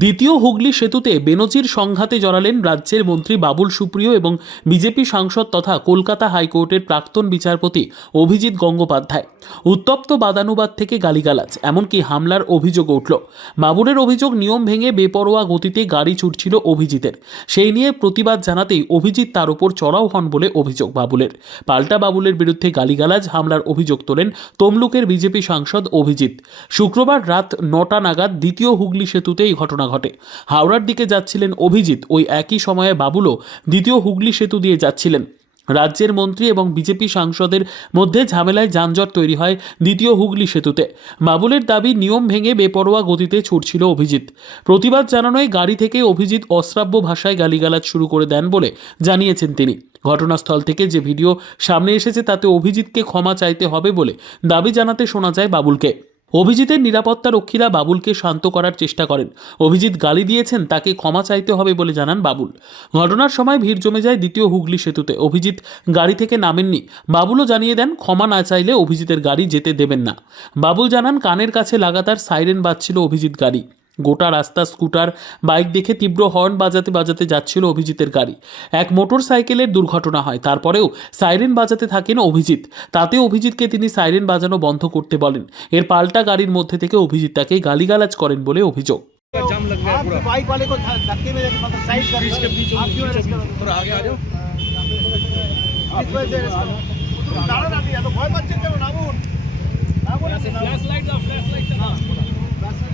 দ্বিতীয় হুগলি সেতুতে বেনজির সংঘাতে জড়ালেন রাজ্যের মন্ত্রী বাবুল সুপ্রিয় এবং বিজেপি সাংসদ তথা কলকাতা হাইকোর্টের প্রাক্তন বিচারপতি অভিজিৎ গঙ্গোপাধ্যায়। উত্তপ্ত বাদানুবাদ থেকে গালিগালাজ, এমনকি হামলার অভিযোগ উঠল। বাবুলের অভিযোগ নিয়ম ভেঙে বেপরোয়া গতিতে গাড়ি ছুটছিল অভিজিতের। সেই নিয়ে প্রতিবাদ জানাতেই অভিজিৎ তার উপর চড়াও হন বলে অভিযোগ বাবুলের। পাল্টা বাবুলের বিরুদ্ধে গালিগালাজ, হামলার অভিযোগ তোলেন তমলুকের বিজেপি সাংসদ অভিজিৎ। শুক্রবার রাত নটা নাগাদ দ্বিতীয় হুগলি সেতুতে এই ঘটনা ঘটে। হাওড়ার দিকে যাচ্ছিলেন অভিজিৎ। ওই একই সময়ে বাবুলও দ্বিতীয় হুগলি সেতু দিয়ে যাচ্ছিলেন। রাজ্যের মন্ত্রী এবং বিজেপি সাংসদের মধ্যে ঝামেলায় যানজট তৈরি হয় দ্বিতীয় হুগলি সেতুতে। বাবুলের দাবি নিয়ম ভেঙে বেপরোয়া গতিতে ছুটছিল অভিজিৎ। প্রতিবাদ জানানোয় গাড়ি থেকে অভিজিৎ অশ্রাব্য ভাষায় গালিগালাজ শুরু করে দেন বলে জানিয়েছেন তিনি। ঘটনাস্থল থেকে যে ভিডিও সামনে এসেছে তাতে অভিজিৎকে ক্ষমা চাইতে হবে বলে দাবি জানাতে শোনা যায় বাবুলকে। অভিজিতের নিরাপত্তা রক্ষীরা বাবুলকে শান্ত করার চেষ্টা করেন। অভিজিৎ গালি দিয়েছেন, তাকে ক্ষমা চাইতে হবে বলে জানান বাবুল। ঘটনার সময় ভিড় জমে যায় দ্বিতীয় হুগলি সেতুতে। অভিজিৎ গাড়ি থেকে নামেননি। বাবুলও জানিয়ে দেন, ক্ষমা না চাইলে অভিজিতের গাড়ি যেতে দেবেন না। বাবুল জানান, কানের কাছে লাগাতার সাইরেন বাজছিল অভিজিৎ গাড়ি। গোটা রাস্তা স্কুটার বাইক দেখে তীব্র হর্ন বাজাতে বাজাতে যাচ্ছিল অভিজিতের গাড়ি এক মোটর সাইকেলের দুর্ঘটনা হয় তারপরেও সাইরেন বাজাতে থাকেন অভিজিৎ তাতে অভিজিৎকে তিনি সাইরেন বাজানো বন্ধ করতে বলেন এর পাল্টা গাড়ির মধ্যে থেকে অভিজিৎ তাকে গালিগালাজ করেন বলে অভিযোগ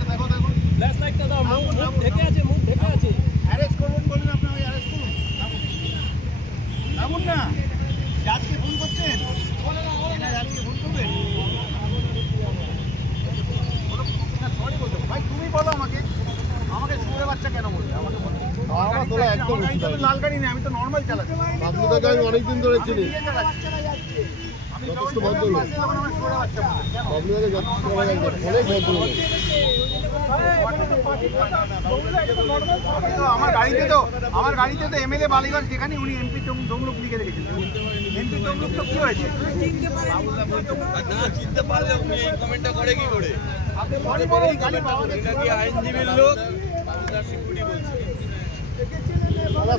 দেখো দেখো ফ্ল্যাশ লাইট দাও মুখ ঢেকে আছে মুখ ঢেকে আছে Arrest করবেন বলুন, আপনি আমাকে arrest করুন। নামুন। না। জাজকে ফোন করছেন? বলে না, জাজকে ফোন করবেন? না, বলতে ভাই, তুমি বলো আমাকে আমাকে বাচ্চা কেন বলবে আমাকে আমার তোলা একদম লাল গাড়ি নেই আমি তো নর্মাল চালাচ্ছি আমি অনেকদিন ধরে চিনি যথেষ্ট ভদ্রলোক। বাসে আমার যথেষ্ট অনেক ভদ্রলোক গাড়িতে তো আমার গাড়িতে তো এমএলএ বালিগঞ্জ যেখানে উনি এমপি তমলুক লিখে রেখেছেন। এমপি তমলুক তো কি হয়েছে? না চিনতে পারলে উনি এই কমেন্টটা করে কি করে আইনজীবীর লোক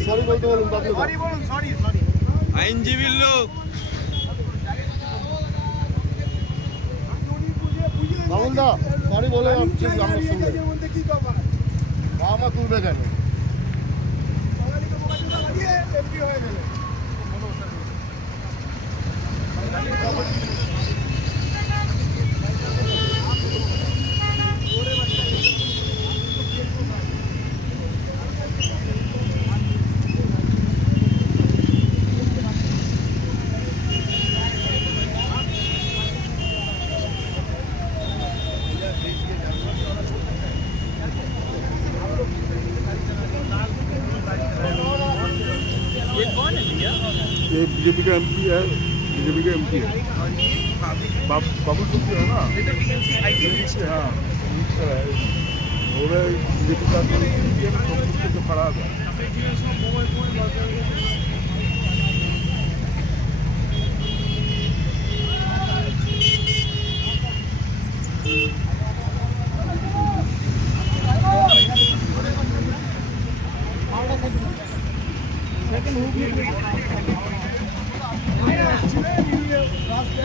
সরি বলতে বলুন সরি বলুন সরি সরি আইনজীবীর লোক। বাবুল দা সরি বলে ঠিক আমার সঙ্গে বাবা মা তুলবে কেন? ये बीजेपी का एमपी है बीजेपी का एमपी है बाब, बाबू सुप्रियो है ना से, हाँ मिनिस्टर है और बीजेपी का जो एमपी है ना, तो उसके जो రాష్ట్ర